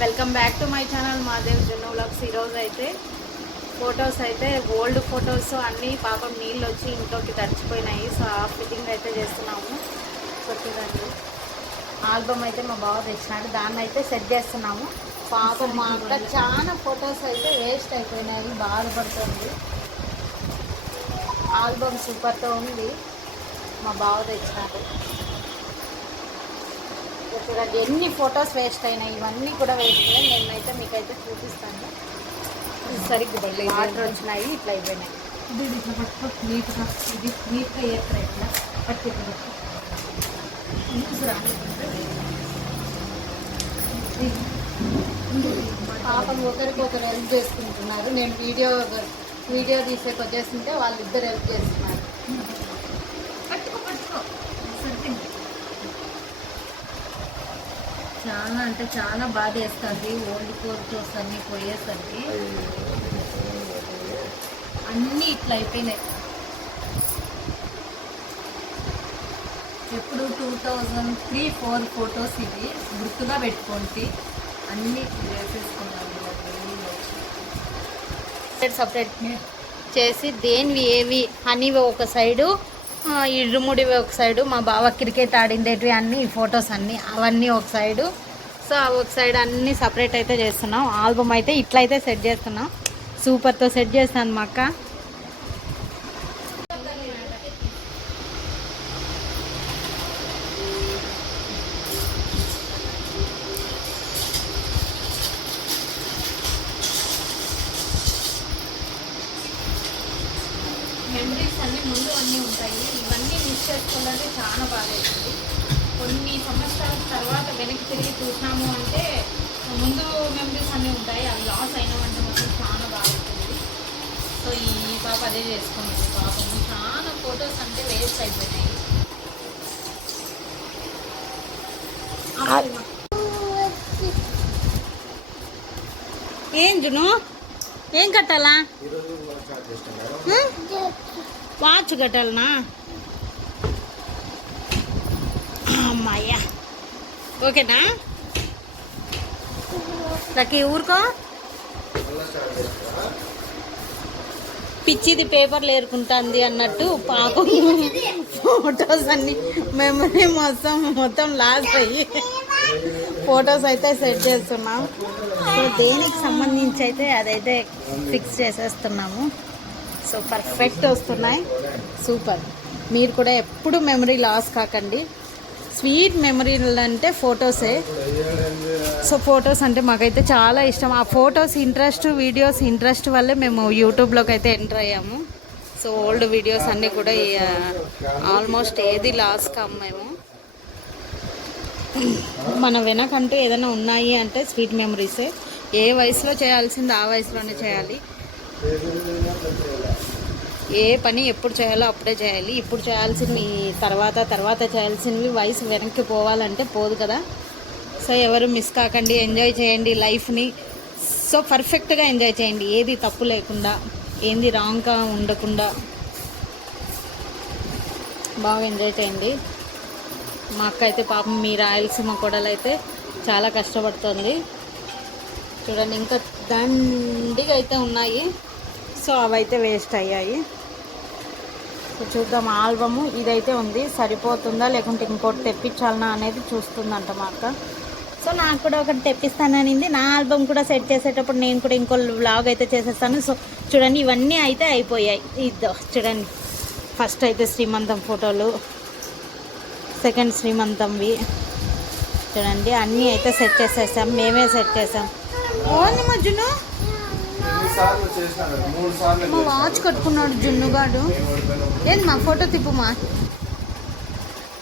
Welcome back to my channel Madev Junnu vlogs. ఈరోజు అయితే photos అయితే ఓల్డ్ ఫొటోస్ అన్నీ పాపం నీళ్ళు వచ్చి ఇంట్లోకి తడిచిపోయినాయి. సో ఆ ఫిట్టింగ్ అయితే చేస్తున్నాము. సో చూడండి. ఆల్బమ్ అయితే మా బావ తెచ్చినాడు. దాన్ని అయితే సెట్ చేస్తున్నాము. పాపం మా అక్క చాలా ఫొటోస్ అయితే వేస్ట్ అయిపోయినాయి. బాధపడుతుంది. ఆల్బమ్ సూపర్తో ఉంది. మా బావ తెచ్చినాడు. చూడండి ఎన్ని ఫొటోస్ వేస్ట్ అయినాయి ఇవన్నీ కూడా వేస్ట్ అయినాయి. నేనైతే మీకైతే చూపిస్తాను. సరిగ్గా వాటర్ వచ్చినాయి ఇట్లా అయిపోయినాయి. ఇది ఇట్లా పట్టుకో నీట్గా ఇది నీట్గా ఏస్తారు ఇట్లా పట్టి ఇట్లా పట్టుకో న్యూస్ రానివ్వండి. ఇది. పాపం ఒకరికి ఒకరు హెల్ప్ చేసుకుంటున్నారు. నేను వీడియో వీడియో తీసేకి వచ్చేస్తుంటే వాళ్ళిద్దరు హెల్ప్ చేస్తున్నారు పట్టుకో పట్టుకో సరిపోయింది. చాలా అంటే చాలా బాధ వేస్తుంది. ఓల్డ్ ఫోటోస్ అన్నీ పోయేసరికి. అన్నీ ఇట్లా అయిపోయినాయి. ఎప్పుడు two thousand three four photos ఇవి గుర్తుగా పెట్టుకోండి. అన్నీ వేసేసుకున్నాను. సపరేట్ సపరేట్ చేసి దేనివి ఏవి హనీవి ఒక సైడు ఆ, ఇరుముడివి ఒక సైడు మా బావ క్రికెట్ ఆడిండేటివి అన్నీ ఫొటోస్ అన్నీ అవన్నీ ఒక సైడు సో ఒక సైడ్ అన్నీ సపరేట్ అయితే చేస్తున్నాం. ఆల్బమ్ అయితే ఇట్లా అయితే సెట్ చేస్తున్నాం సూపర్తో సెట్ చేస్తాను మా అక్క. మెమరీస్ అన్నీ ముందు అన్నీ ఉంటాయి. ఇవన్నీ మిస్ చేసుకోవాలంటే చాలా బాధేస్తుంది కొన్ని సంవత్సరాల తర్వాత వెనక్కి తిరిగి చూసినాము అంటే ముందు మెమరీస్ అన్నీ ఉంటాయి. అవి లాస్ అయినామంటే మాత్రం చాలా బాగుంటుంది. సో ఈ పాప అదే చేసుకున్నది పాపము చాలా ఫొటోస్ అంటే వేస్ట్ అయిపోయినాయి. ఏం జును? ఏం కట్టాలా? వాచ్ కట్టాలనా? ఓకేనా? లక్కీ ఊరుకో. పిచ్చిది పేపర్లు ఏరుకుంటుంది అన్నట్టు పాపం ఫొటోస్ అన్ని మెమరీ మొత్తం మొత్తం లాస్ అయ్యి ఫొటోస్ అయితే సెట్ చేస్తున్నాం. సో దేనికి సంబంధించి అయితే అదైతే ఫిక్స్ చేసేస్తున్నాము. సో పర్ఫెక్ట్ వస్తున్నాయి. సూపర్. మీరు కూడా ఎప్పుడు మెమరీ లాస్ కాకండి. స్వీట్ మెమరీలు అంటే ఫొటోసే. సో ఫొటోస్ అంటే మాకైతే చాలా ఇష్టం. ఆ ఫొటోస్ ఇంట్రెస్ట్ వీడియోస్ ఇంట్రెస్ట్ వల్లే మేము యూట్యూబ్లోకి అయితే ఎంటర్ అయ్యాము. సో ఓల్డ్ వీడియోస్ అన్నీ కూడా ఆల్మోస్ట్ ఏది లాస్ కాము మేము. మన వెనకంటూ ఏదైనా ఉన్నాయి అంటే స్వీట్ మెమరీసే. ఏ వయసులో చేయాల్సింది ఆ వయసులోనే చేయాలి. ఏ పని ఎప్పుడు చేయాలో అప్పుడే చేయాలి. ఇప్పుడు చేయాల్సినవి తర్వాత తర్వాత చేయాల్సినవి వయసు వెనక్కి పోవాలంటే పోదు కదా. సో ఎవరు మిస్ కాకండి ఎంజాయ్ చేయండి లైఫ్ని సో పర్ఫెక్ట్గా ఎంజాయ్ చేయండి. ఏది తప్పు లేకుండా ఏంది రాంగ్గా ఉండకుండా బాగా ఎంజాయ్ చేయండి. మా అక్క అయితే పాపం మీ రాయలసీమ కొడలైతే అయితే చాలా కష్టపడుతుంది. చూడండి ఇంకా దండిగా అయితే ఉన్నాయి. సో అవైతే వేస్ట్ అయ్యాయి. చూద్దాం ఆల్బము ఇదైతే ఉంది. సరిపోతుందా? లేకుంటే ఇంకోటి తెప్పించాలనా అనేది చూస్తుందంట మా అక్క. సో నాకు కూడా ఒకటి తెప్పిస్తాననింది నా ఆల్బమ్ కూడా సెట్ చేసేటప్పుడు నేను కూడా ఇంకో బ్లాగ్ అయితే చేసేస్తాను. సో చూడండి ఇవన్నీ అయితే అయిపోయాయి. ఇద్దో చూడండి. ఫస్ట్ అయితే శ్రీమంతం ఫోటోలు. సెకండ్ శ్రీమంతంవి. చూడండి అన్నీ అయితే సెట్ చేసేసాం. మేమే సెట్ చేసాం. ఓన్లీ మా మా వాచ్ కట్టుకున్నాడు జున్నుగాడు ఏంది మా ఫోటో తిప్పుమా?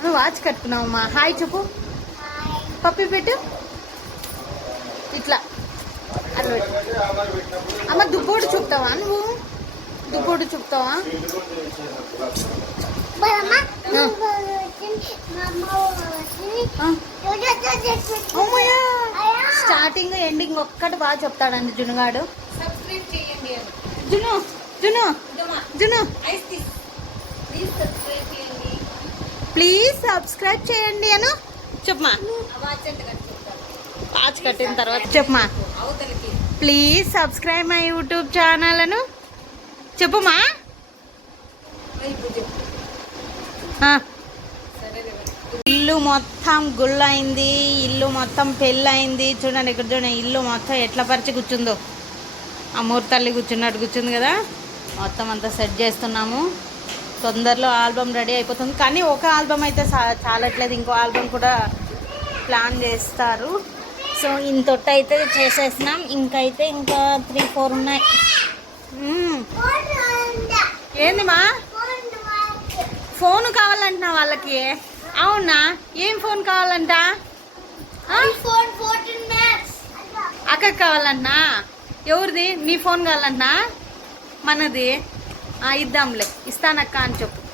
నువ్వు వాచ్ కట్టుకున్నావమ్మా. హాయ్ చెప్పు. పప్పి పెట్టు. ఇట్లా. అట్లా పెట్టు. అమ్మ దుబ్బోడు చూపుతావా నువ్వు? దుబ్బోడు చూపుతావా. స్టార్టింగ్ ఎండింగ్ ఒక్కటి బాగా చెప్తాడండి జునుగాడు సబ్స్క్రైబ్ చేయండి అని. June June June. Please subscribe చేయండి. ప్లీజ్ సబ్స్క్రైబ్ చేయండి అను. చెప్పమా వాచ్ కట్టిన తర్వాత చెప్పమా ప్లీజ్ సబ్స్క్రైబ్ మై యూట్యూబ్ ఛానల్ను చెప్పుమా ఇప్పుడు చెప్పు. ఆ. సరేలే ఇల్లు మొత్తం గుళ్ళైంది ఇల్లు మొత్తం పెళ్ళయింది. చూడండి ఇక్కడ చూడండి ఇల్లు మొత్తం ఎట్లా పరిచి కూర్చుందో. ఆ మూర్తల్లి కూర్చున్నట్టు కూర్చుంది కదా. మొత్తం అంతా సెట్ చేస్తున్నాము. తొందరలో ఆల్బమ్ రెడీ అయిపోతుంది. కానీ ఒక ఆల్బమ్ అయితే చాలట్లేదు. ఇంకో ఆల్బమ్ కూడా ప్లాన్ చేస్తారు. సో ఇంతొట్టు అయితే చేసేసినాం ఇంకైతే ఇంకా త్రీ ఫోర్ ఉన్నాయి. ఏంది మా? ఫోన్ కావాలంటున్నా వాళ్ళకి? అవునా? ఏం ఫోన్ కావాలంట? ఆ? అక్కకి కావాలంటున్నా ఎవరిది? నీ ఫోన్ కావాలన్నా మనది. ఆ, ఇద్దాంలే. ఇస్తానక్క అని చెప్పు.